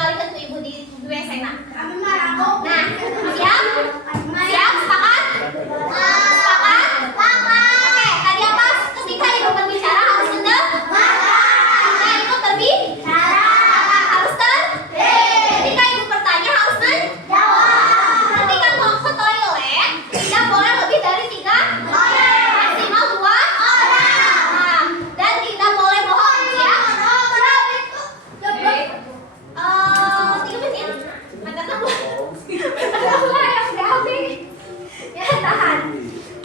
tinggalkan tuh ibu di WC nah. Nah, siap? Siap? Sepakat? Sepakat? Oke, tadi apa? Ketika ibu berbicara harus mendengar. Ketika ibu berbicara harus ketika ibu bertanya harus menjawab. Ketika mau ke toilet tidak boleh lebih dari 3 orang, maksimal 2 orang. Nah, dan tidak boleh bohong ya. 3 menit. Maka yang udah habis. Ya tahan.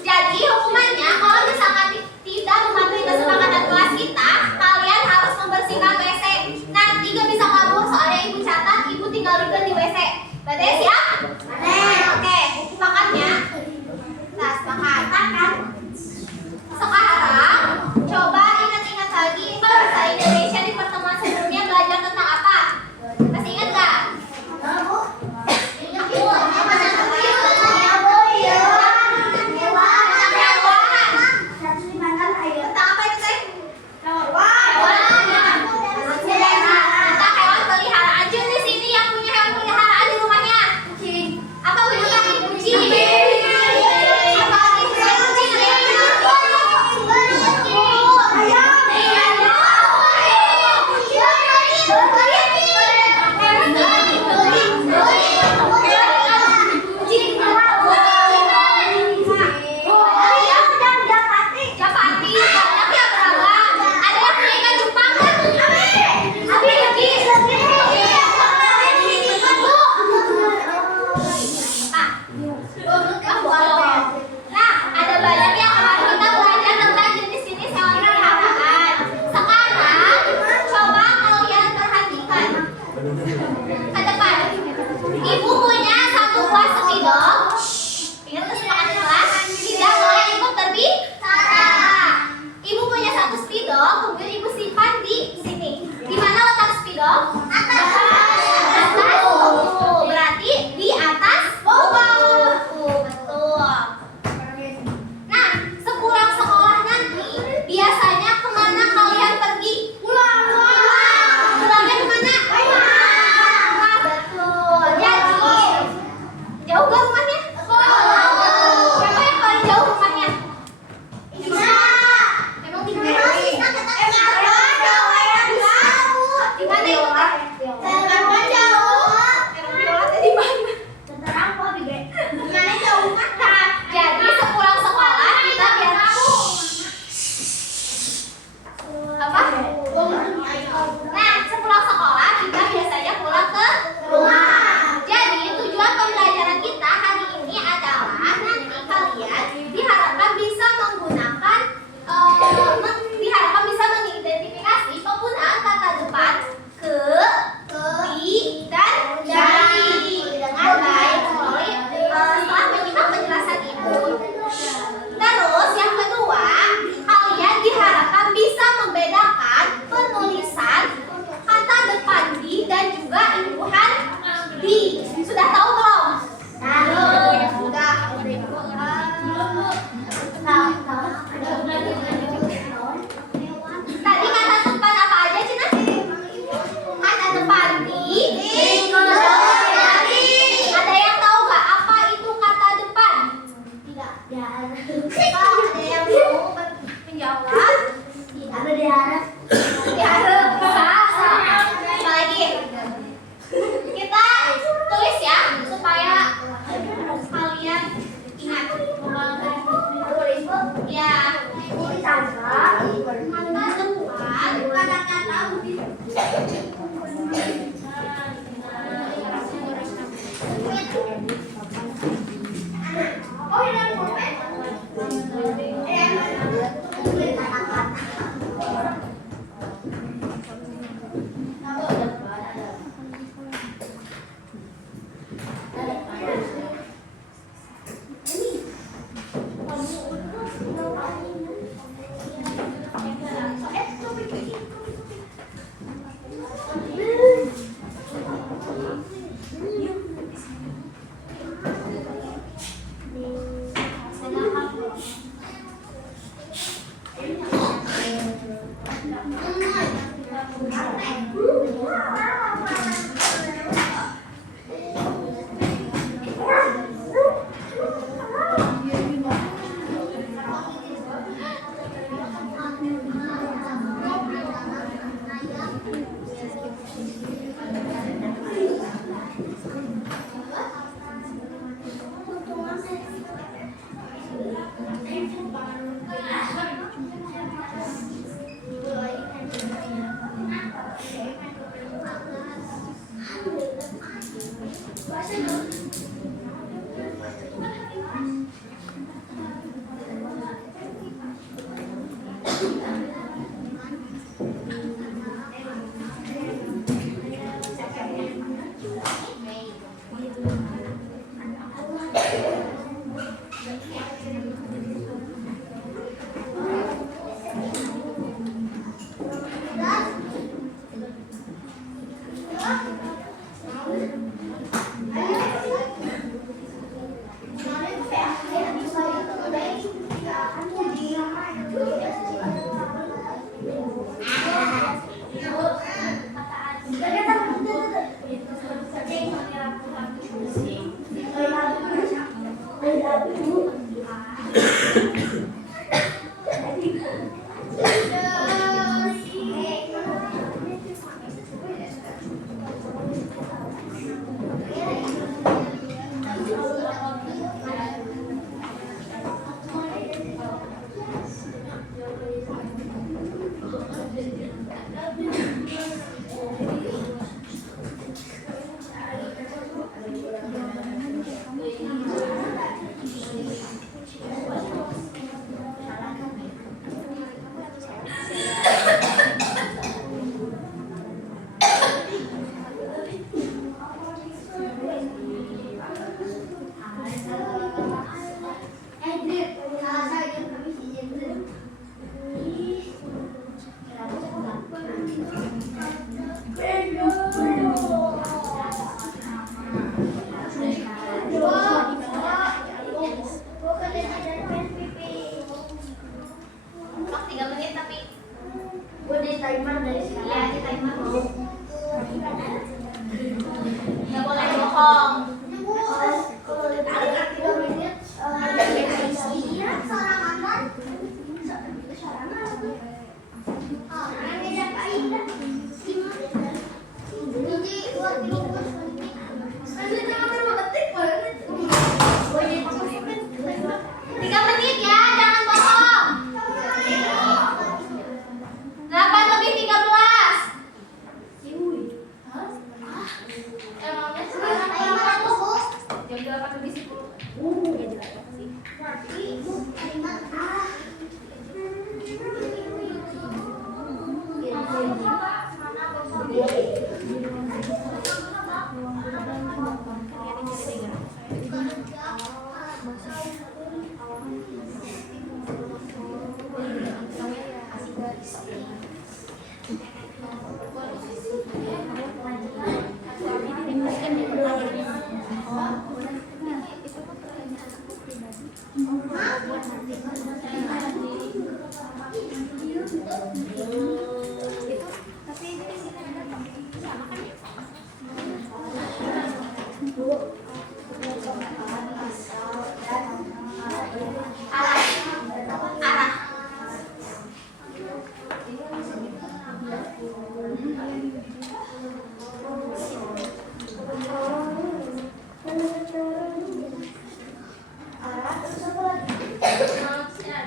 Jadi hukumannya kalau misalkan tidak mematuhi kesepakatan kelas kita, kalian harus membersihkan WC. Nanti gak bisa kabur soalnya ibu catat, ibu tinggal di WC. Berarti siap? Oke, sepakatnya. Nah, sepakat. Sekarang coba ingat-ingat lagi bahasa Indonesia di pertemuan sebelumnya belajar tentang apa? Masih ingat gak?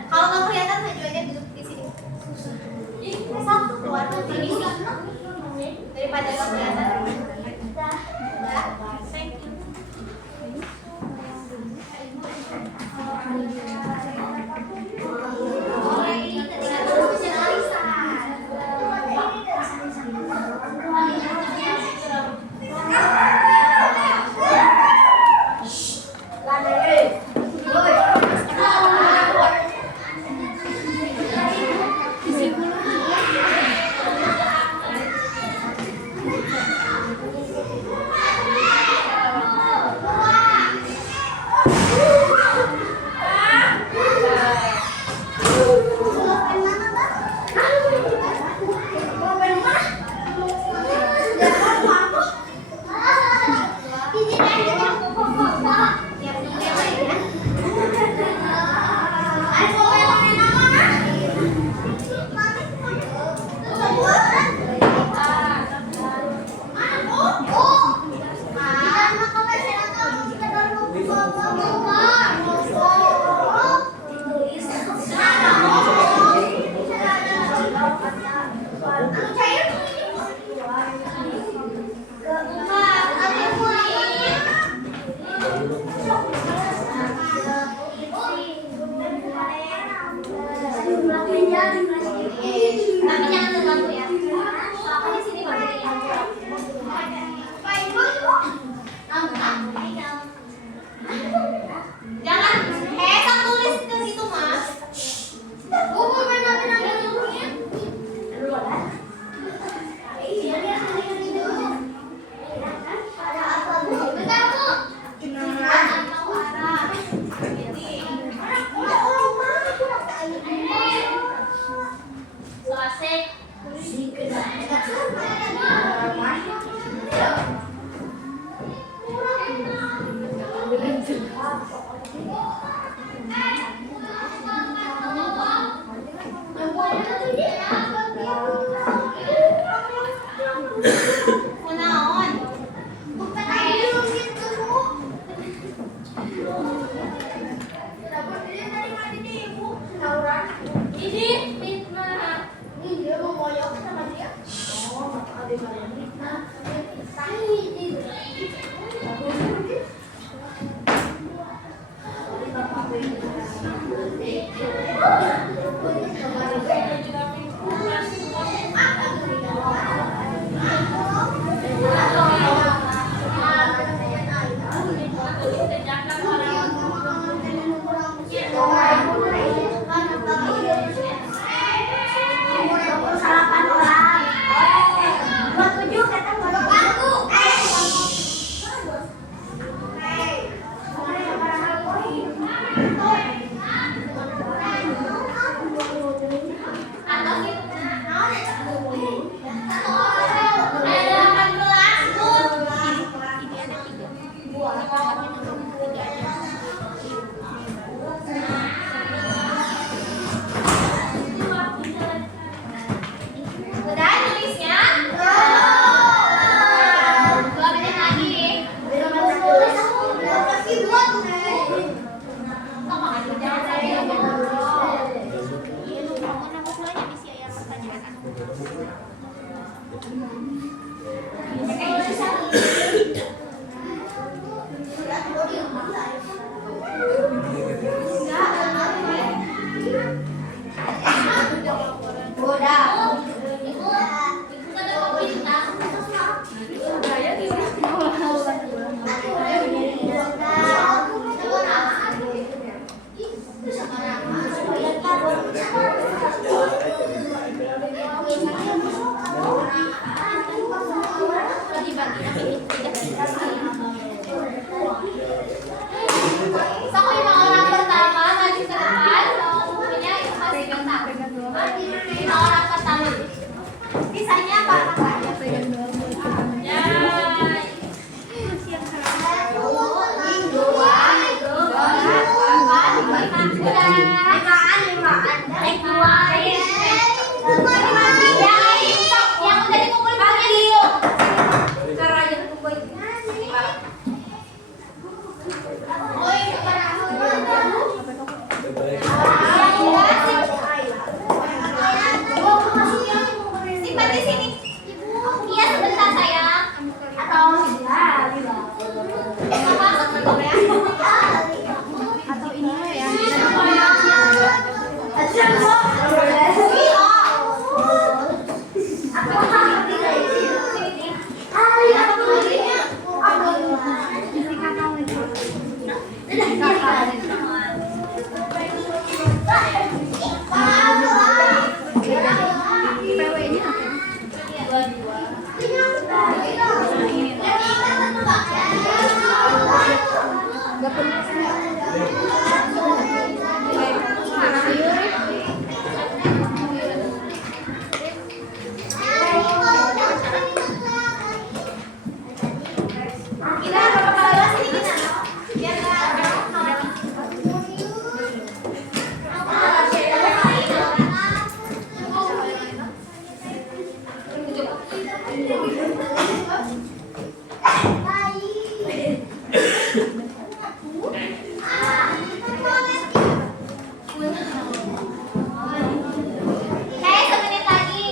Kalau nggak kelihatan tujuannya duduk di sini. Besok keluar permisi daripada nggak kelihatan. Thank you. Yang udah dikumpulin bagian dulu. Taruh aja kumpul. Simpan di sini. Iya sebentar sayang. Atau masuk dulu ya. Atau ini ya. Kita berapa kelas ini kita? Biar semenit lagi.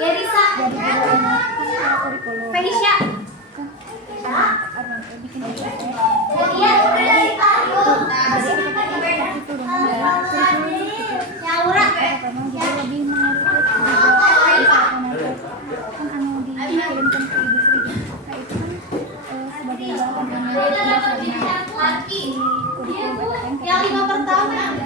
Gerisa, Felicia, Laura, Lebih mengerti kan anu dikirimkan ke Ibu Sri. Nah itu kan sebagai laki, yang 5 pertama,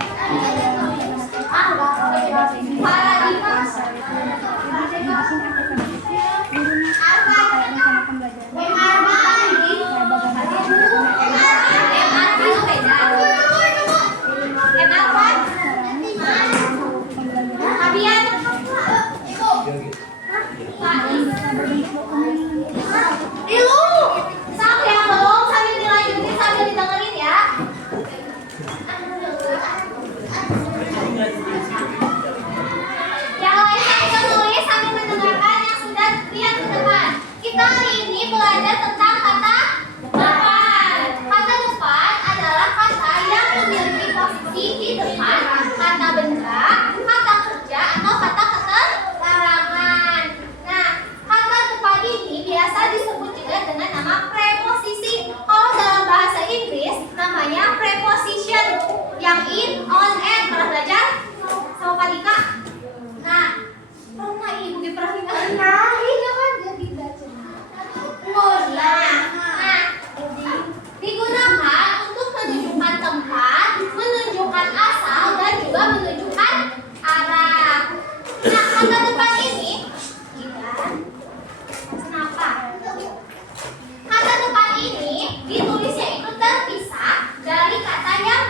kita hari ini belajar tentang kata depan. Kata depan adalah kata yang memiliki posisi di depan kata benda, kata kerja, atau kata keterangan. Nah, kata depan ini biasa disebut juga dengan nama preposisi. Kalau dalam bahasa Inggris namanya preposition. Yang in, on, and. Pernah belajar sama Pak Dika? Nah, pernah Ibu pernah dengar? Nah, iya kan jadi baca. Digunakan untuk menunjukkan tempat, menunjukkan asal, dan juga menunjukkan arah. Nah, kata depan ini, kenapa? Kata depan ini ditulisnya itu terpisah dari kata yang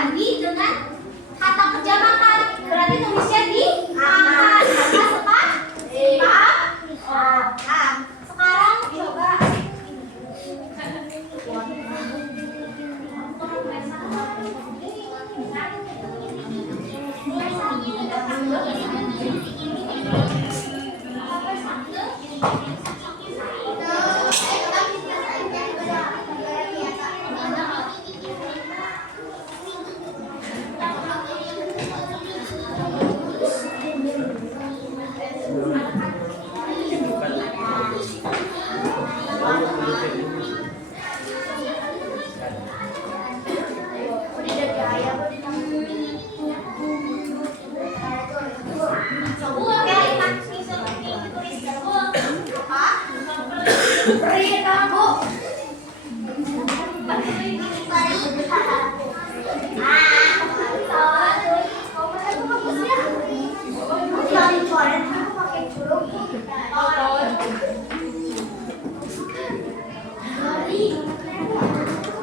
mandi dengan kata kerja makan. Berarti tulisnya di makan. Kata sepat. Paham? Sekarang coba.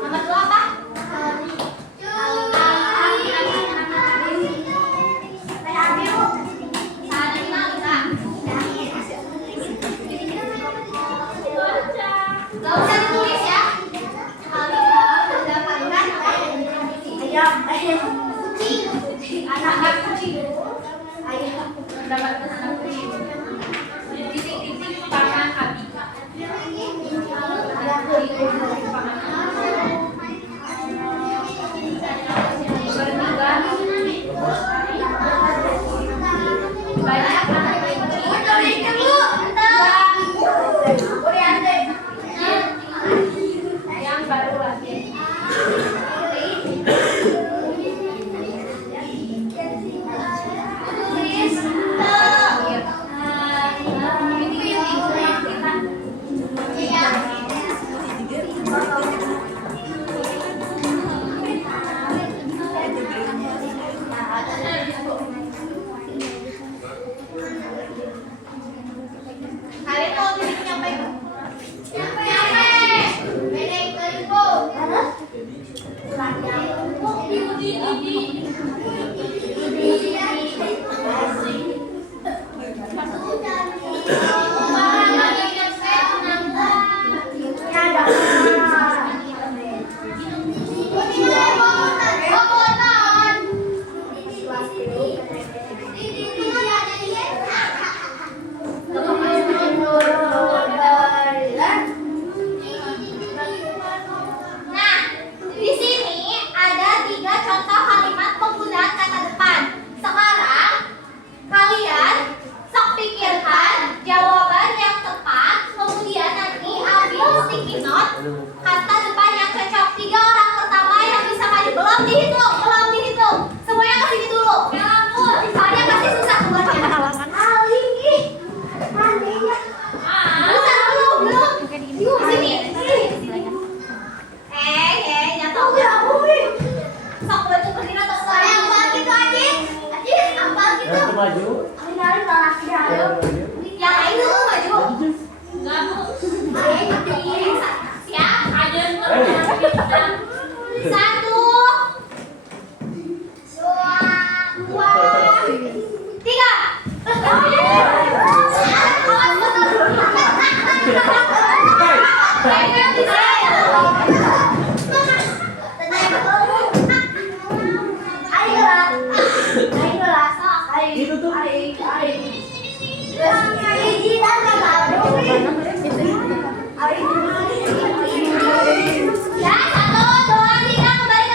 Nomor 2 apa? Gak usah ditulis ya. Kucing. Anak kucing. Ayam. Mendapatkan anak kucing. Titik-titik pakan habis. Yang baru lagi. Kalian mau titik nyampe nggak? Nah, di sini ada 3 contoh kalimat penggunaan kata depan. Sekarang kalian sok pikirkan jawaban yang tepat, kemudian nanti ambil sticky note kata depan yang cocok. 3 orang pertama yang bisa maju. Belum dihitung. Semuanya ke sini dulu. Ya ampun, soalnya pasti susah keluarnya. Belum. Sini. Jatuh. Sok bantu berdiri atau suara yang gitu aja. Apa gitu? Maju. Yang lain dulu maju. Enggak, Bu. Siap? Ada 1 2 3. Ya, 1, 2, 3 kembali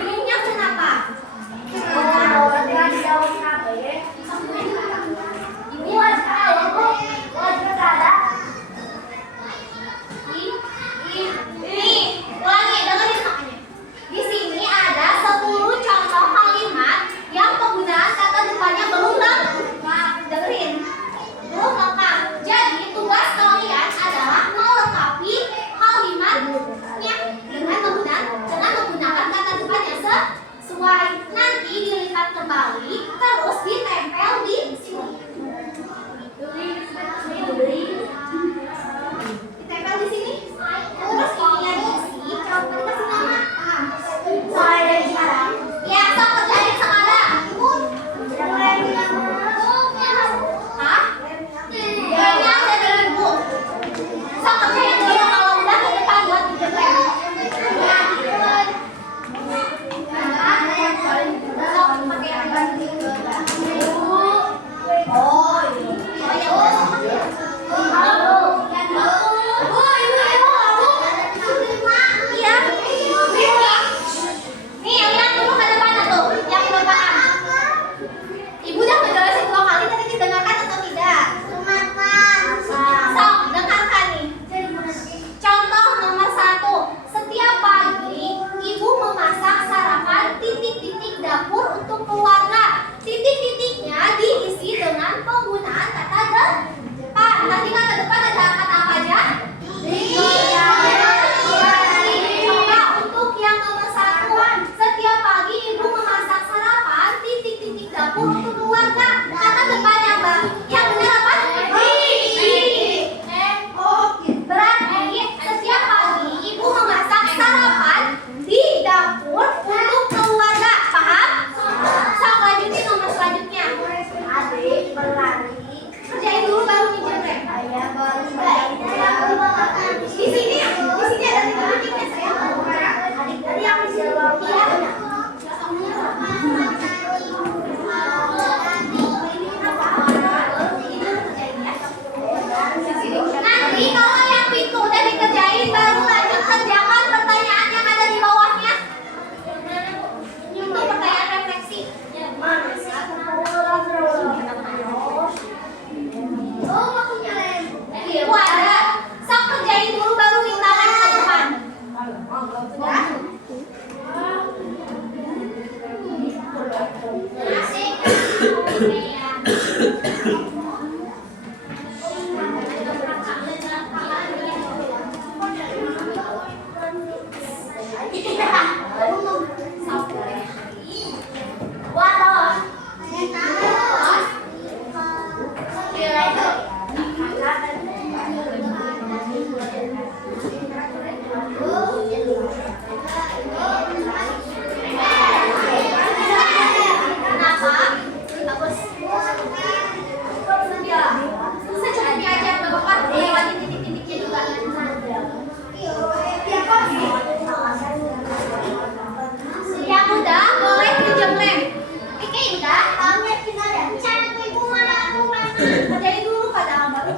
Bingungnya kenapa? Nih, ulangi, dengerin makanya. Di sini ada 10 contoh kalimat yang penggunaan kata depannya belum lengkap. Dengerin. Belum lengkap. Jadi tugas kalian adalah melengkapi kalimatnya dengan menggunakan kata depan yang sesuai. Nanti dilipat kembali, terus ditempel di sini. Ditempel di sini. Terus ininya diisi, contoh kasih nama. Ya, sok kerjain sekarang. Hah? Kayaknya udah dari ibu. Sok kerjain dulu, kalau udah ke depan buat dijempleng. Sok pakai apa? Oh, nih, lihat dulu ke depan tuh, yang di depan. Ibu udah ngejelasin 2 kali, tadi didengarkan atau tidak? Sok, dengarkan nih. Contoh nomor 1. Setiap pagi, ibu memasak sarapan titik-titik dapur untuk keluarga. Titik-titiknya diisi dengan penggunaan kata depan. Tadi kata depan ada kata apa aja? Coba untuk yang nomor 1. Setiap pagi ibu memasak sarapan titik-titik dapur untuk keluarga. Kata depannya apa? Yang benar apa? Berarti setiap pagi ibu memasak sarapan di dapur untuk keluarga. Paham? Sok lanjutin nomor selanjutnya. Kerjain dulu baru dijempleng. Di sini ada titik-titiknya sayang. Nanti kalau yang pintu udah dikerjain baru lanjut kerjakan pertanyaan yang ada di bawahnya. Itu pertanyaan refleksi. Ibu ada. Sok kerjain dulu baru mintakan ke depan. Ya. Kenapa? Bagus. Ya, secukupnya aja nggak apa-apa. Lewatin titik-titiknya juga. Yang udah boleh dijempleng. Oke, udah. Kerjain dulu pada baru.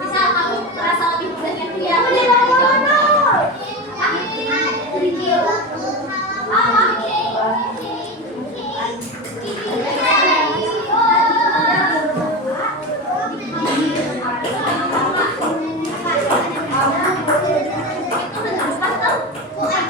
Bisa kamu merasa lebih mudah yang dia. Itu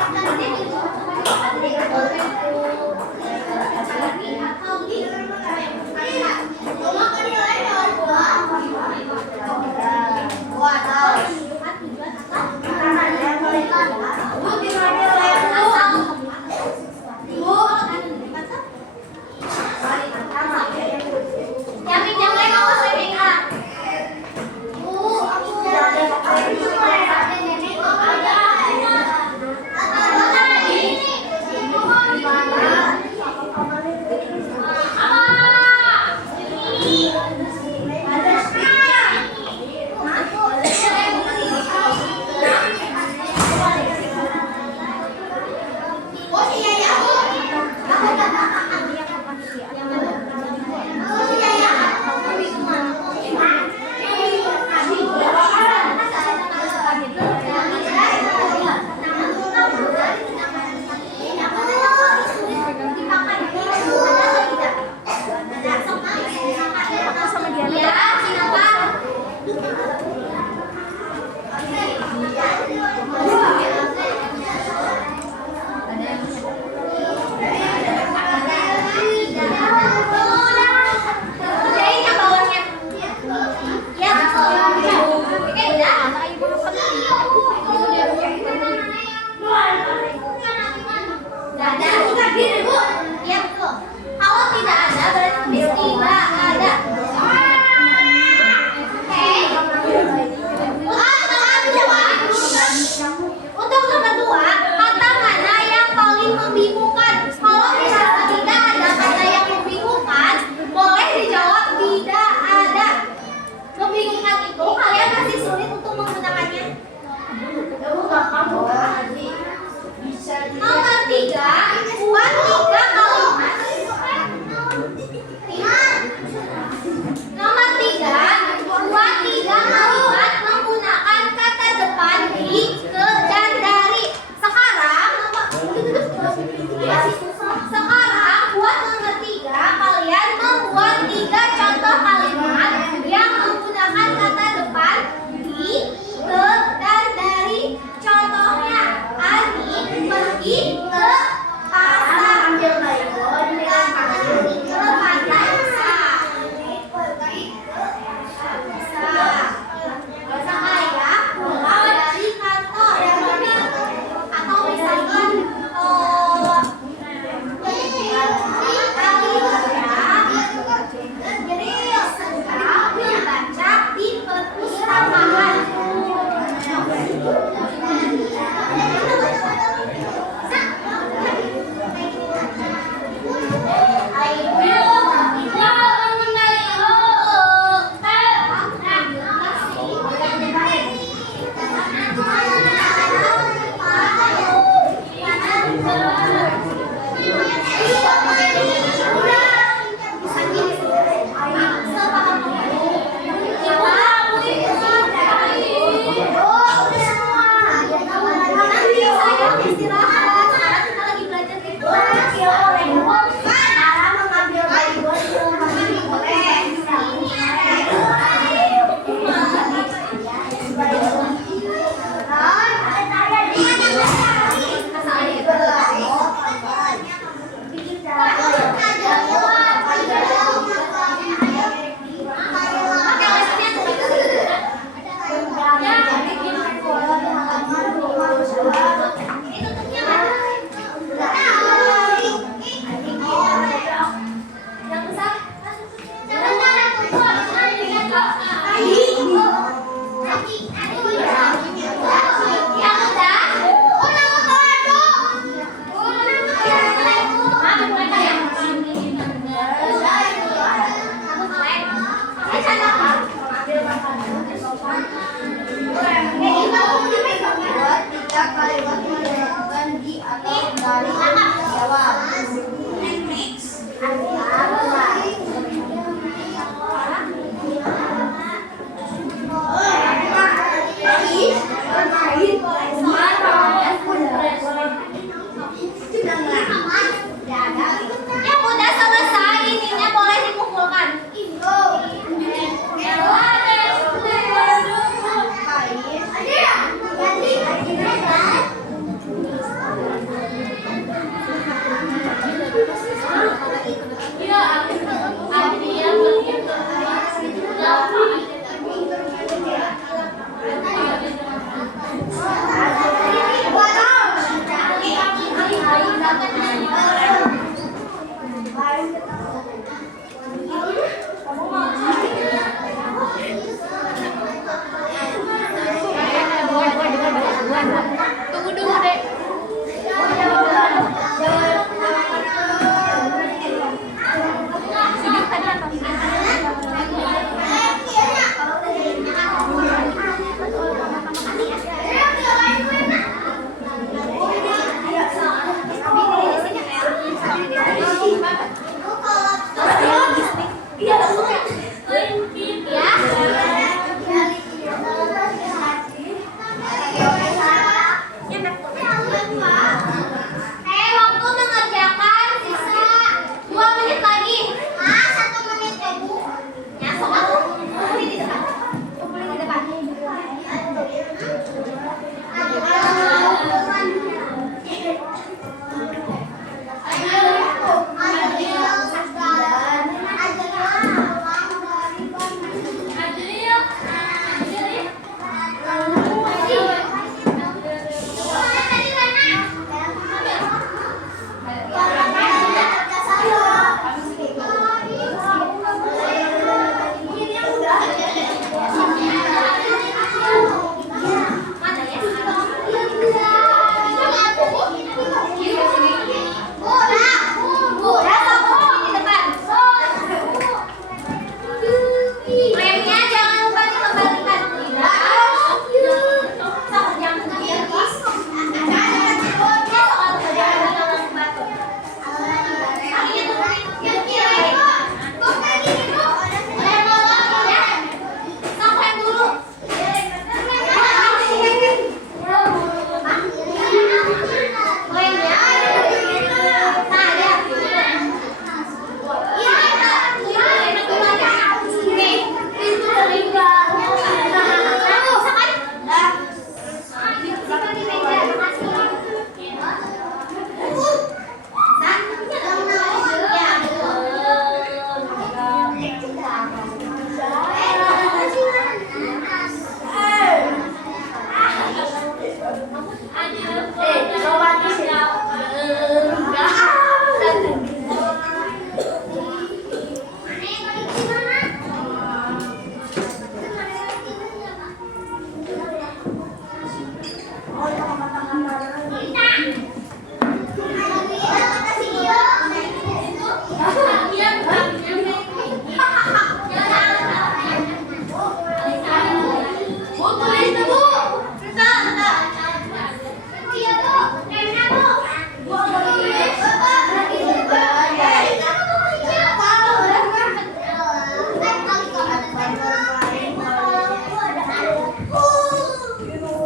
Kerjain yang bawahnya. Ya, betul. Oke, udah. Nggak ada. Iya, betul. Kalau tidak ada, berarti tidak ada. Oke. Kalau ada jawab.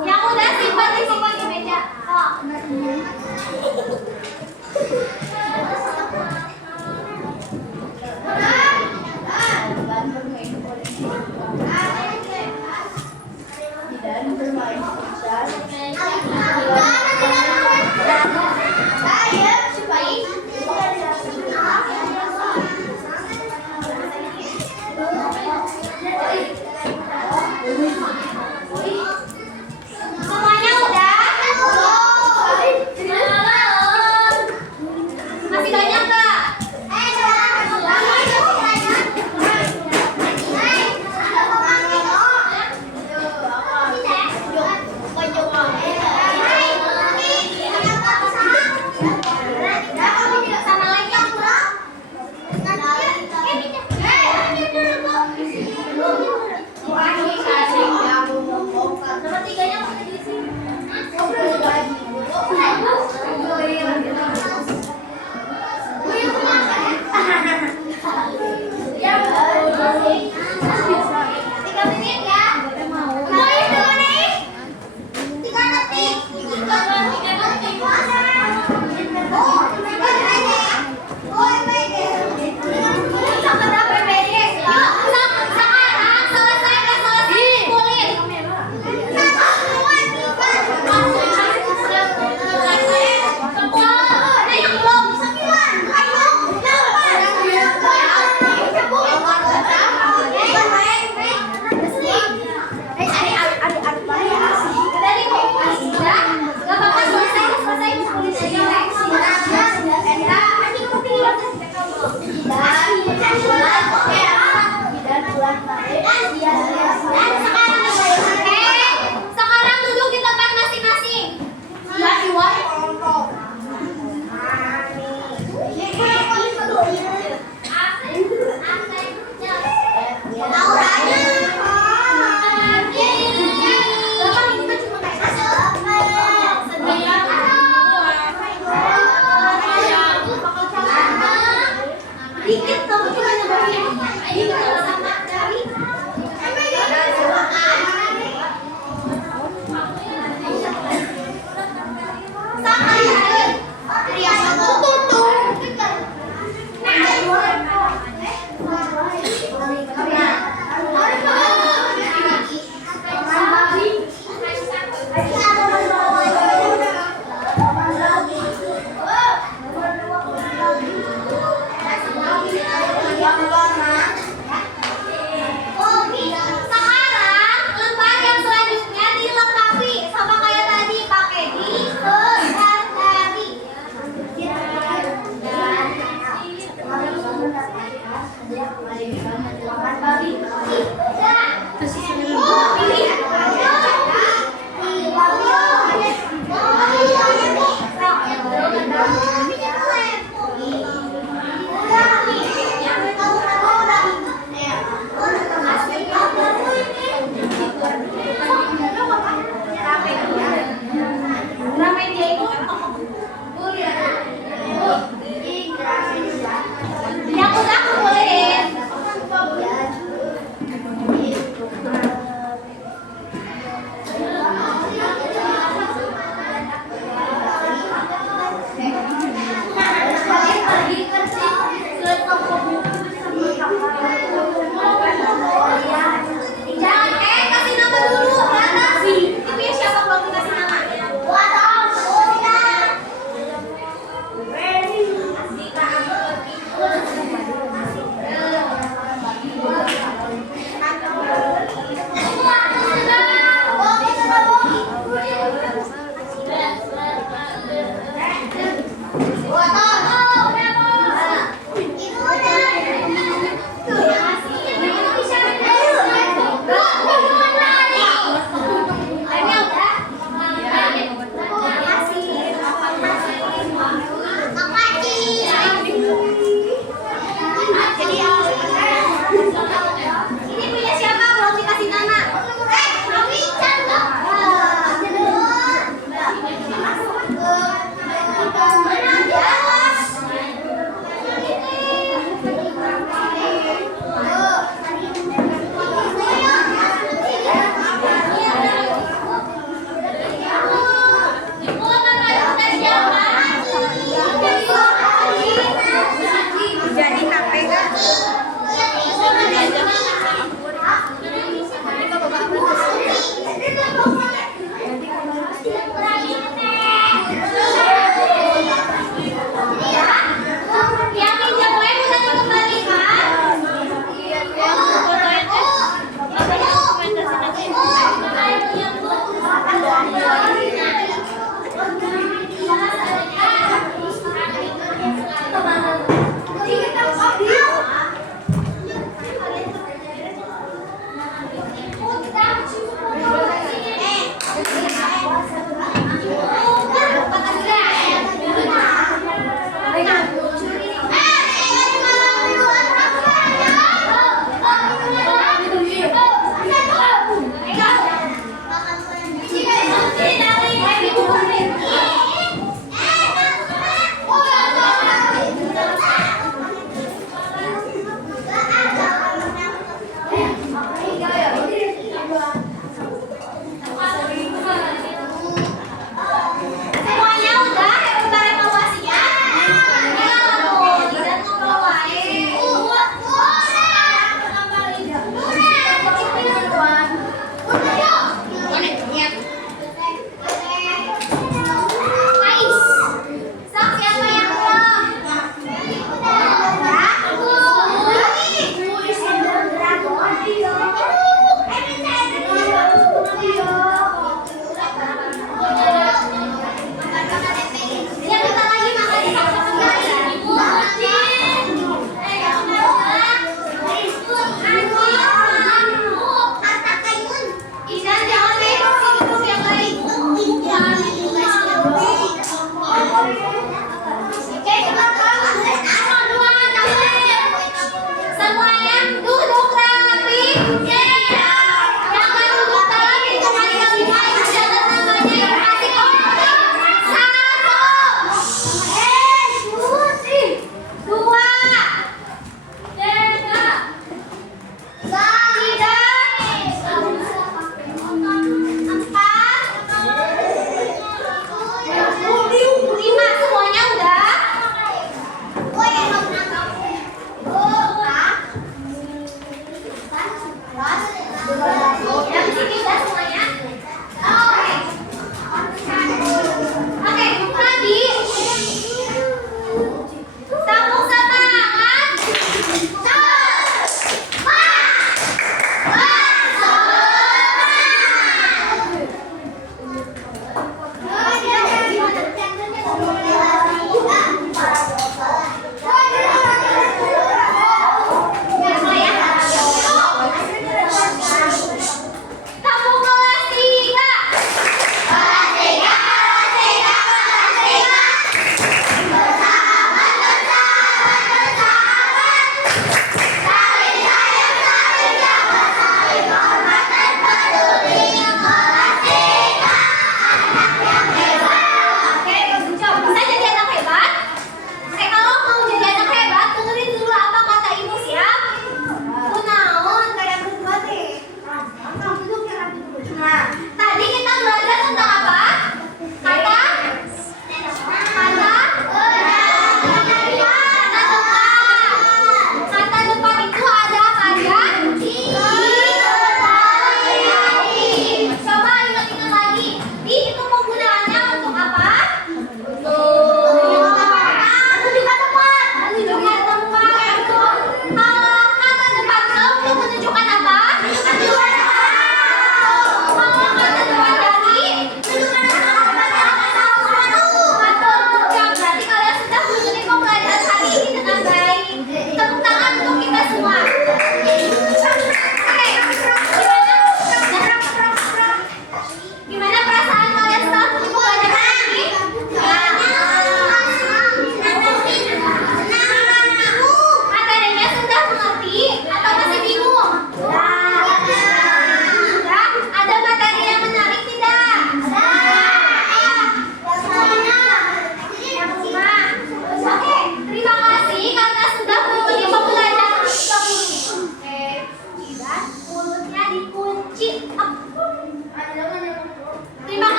Yang udah simpan di meja. Semuanya udah? Masih banyak nggak?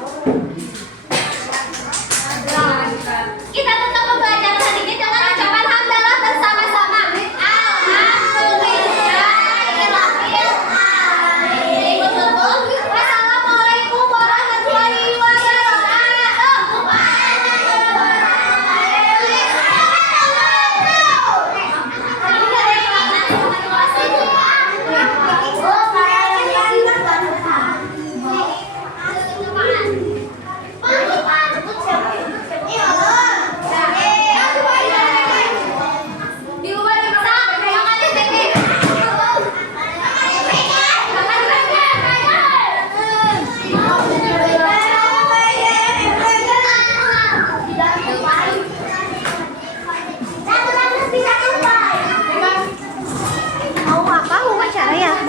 Oke.